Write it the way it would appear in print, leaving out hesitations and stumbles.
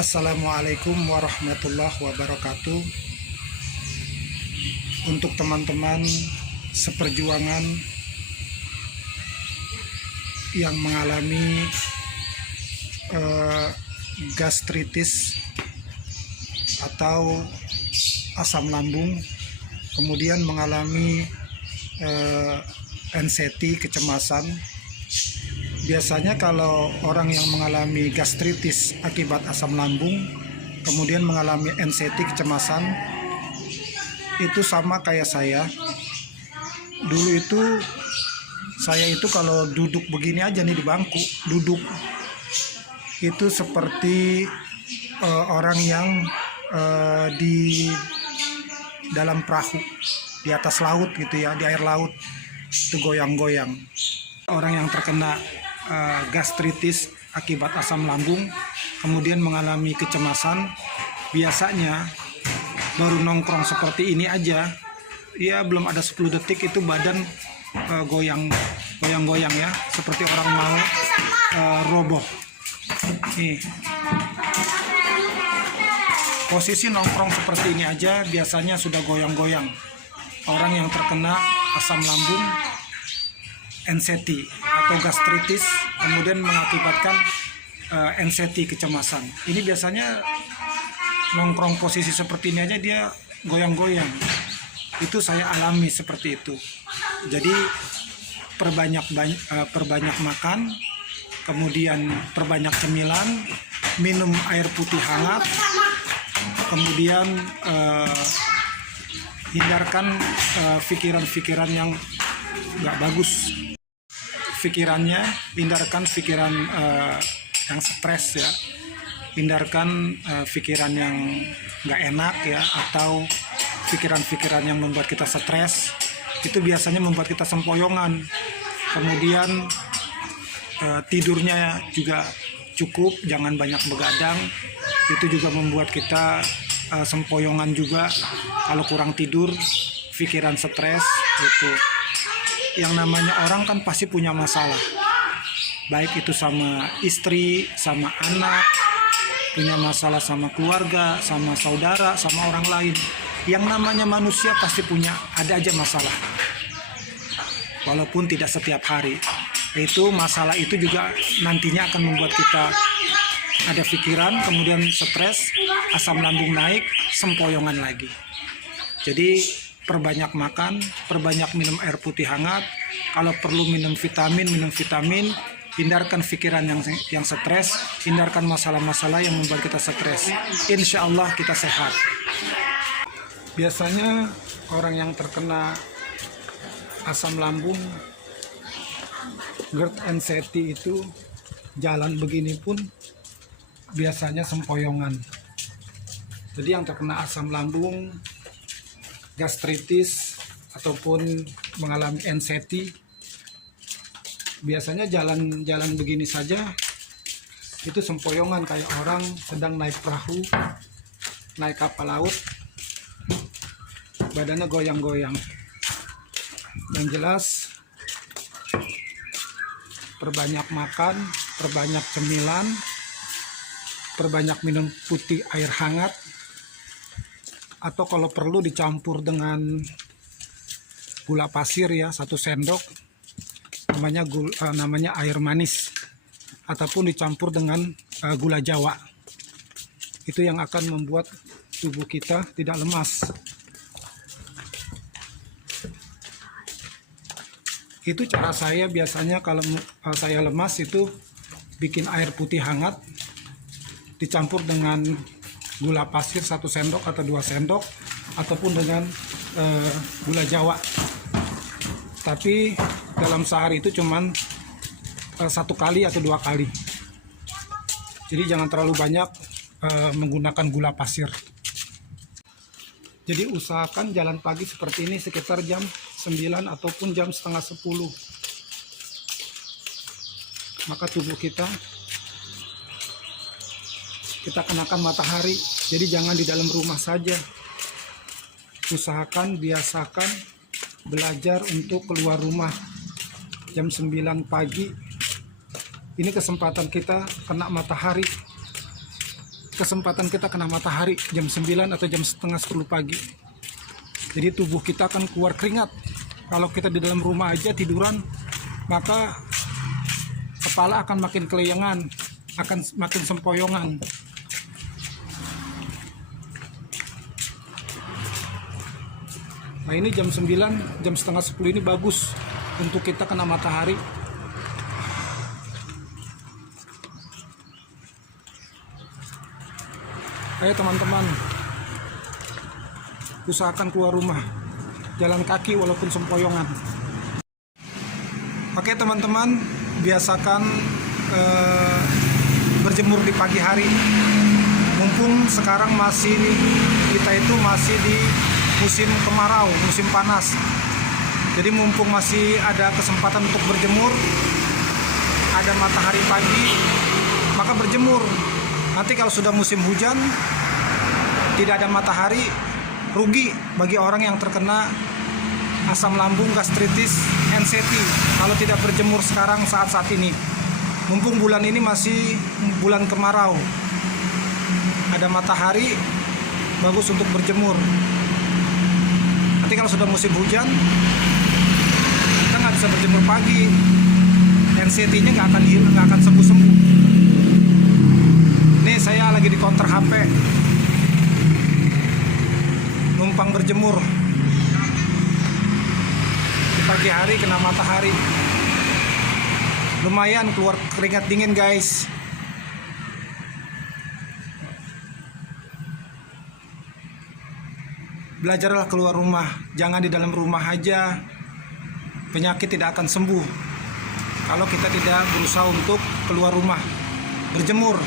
Assalamualaikum warahmatullahi wabarakatuh. Untuk teman-teman seperjuangan yang mengalami gastritis atau asam lambung, kemudian mengalami anxiety, kecemasan. Biasanya kalau orang yang mengalami gastritis akibat asam lambung, kemudian mengalami anxiety, kecemasan, itu sama kayak saya. Dulu itu saya itu kalau duduk begini aja nih di bangku, duduk itu seperti orang yang di dalam perahu di atas laut gitu ya, di air laut, itu goyang-goyang. Orang yang terkena gastritis akibat asam lambung kemudian mengalami kecemasan, biasanya baru nongkrong seperti ini aja ya, belum ada 10 detik itu badan goyang-goyang ya, seperti orang mau roboh. Nih, posisi nongkrong seperti ini aja biasanya sudah goyang-goyang. Orang yang terkena asam lambung, anxiety atau gastritis kemudian mengakibatkan anxiety, kecemasan. Ini biasanya nongkrong posisi seperti ini aja dia goyang-goyang. Itu saya alami seperti itu. Jadi perbanyak makan, kemudian perbanyak cemilan, minum air putih hangat, kemudian hindarkan pikiran-pikiran yang nggak bagus. Pikirannya, hindarkan pikiran yang stres ya, hindarkan pikiran yang nggak enak ya, atau pikiran-pikiran yang membuat kita stres. Itu biasanya membuat kita sempoyongan. Kemudian tidurnya juga cukup, jangan banyak begadang. Itu juga membuat kita sempoyongan juga. Kalau kurang tidur, pikiran stres itu. Yang namanya orang kan pasti punya masalah, baik itu sama istri, sama anak, punya masalah sama keluarga, sama saudara, sama orang lain. Yang namanya manusia pasti punya, ada aja masalah, walaupun tidak setiap hari. Itu masalah itu juga nantinya akan membuat kita ada pikiran, kemudian stres, asam lambung naik, sempoyongan lagi. Jadi perbanyak makan, perbanyak minum air putih hangat. Kalau perlu minum vitamin, hindarkan pikiran yang stres, hindarkan masalah-masalah yang membuat kita stres. Insya Allah kita sehat. Biasanya orang yang terkena asam lambung, GERD, anxiety itu jalan begini pun biasanya sempoyongan. Jadi yang terkena asam lambung, gastritis ataupun mengalami anxiety, biasanya jalan begini saja itu sempoyongan, kayak orang sedang naik perahu, naik kapal laut, badannya goyang-goyang. Yang jelas perbanyak makan, perbanyak cemilan, perbanyak minum putih air hangat, atau kalau perlu dicampur dengan gula pasir ya, 1 sendok, namanya air manis, ataupun dicampur dengan gula Jawa. Itu yang akan membuat tubuh kita tidak lemas. Itu cara saya biasanya kalau saya lemas, itu bikin air putih hangat dicampur dengan gula pasir 1 sendok atau 2 sendok, ataupun dengan gula Jawa. Tapi dalam sehari itu cuman 1 kali atau 2 kali. Jadi jangan terlalu banyak menggunakan gula pasir. Jadi usahakan jalan pagi seperti ini sekitar jam 9 ataupun jam setengah 10. Maka tubuh kita kenakan matahari. Jadi jangan di dalam rumah saja. Usahakan, biasakan belajar untuk keluar rumah jam 9 pagi. Ini kesempatan kita kena matahari. kesempatan kita kena matahari jam 9 atau jam setengah 10 pagi. Jadi tubuh kita akan keluar keringat. Kalau kita di dalam rumah aja tiduran, maka kepala akan makin keleyangan, akan makin sempoyongan. Nah ini jam 9, jam setengah 10 ini bagus untuk kita kena matahari. Ayo teman-teman, usahakan keluar rumah, jalan kaki walaupun sempoyongan. Oke teman-teman, biasakan berjemur di pagi hari. Mumpung sekarang kita itu masih di musim kemarau, musim panas. Jadi mumpung masih ada kesempatan untuk berjemur, ada matahari pagi, maka berjemur. Nanti kalau sudah musim hujan, tidak ada matahari, rugi bagi orang yang terkena asam lambung, gastritis, NCT kalau tidak berjemur sekarang saat-saat ini. Mumpung bulan ini masih bulan kemarau, ada matahari, bagus untuk berjemur. Nanti kalau sudah musim hujan, kita nggak bisa berjemur pagi, NCT-nya nggak akan hilang, nggak akan sembuh-sembuh. Nih saya lagi di counter HP, numpang berjemur di pagi hari kena matahari. Lumayan keluar keringat dingin guys. Belajarlah keluar rumah, jangan di dalam rumah aja. Penyakit tidak akan sembuh kalau kita tidak berusaha untuk keluar rumah, berjemur.